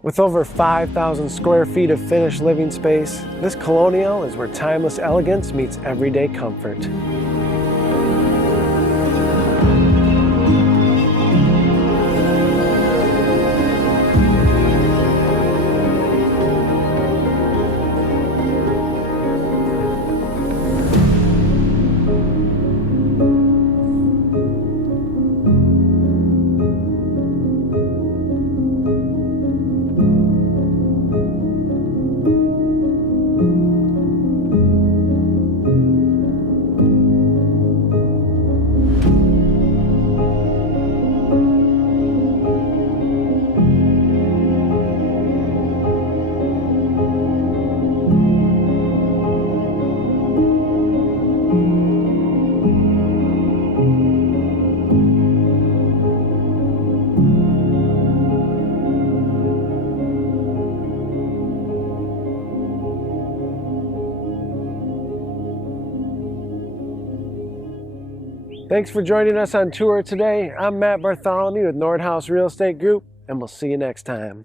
With over 5,000 square feet of finished living space, this Colonial is where timeless elegance meets everyday comfort. Thanks for joining us on tour today. I'm Matt Bartholomew with Nordhaus Real Estate Group, and we'll see you next time.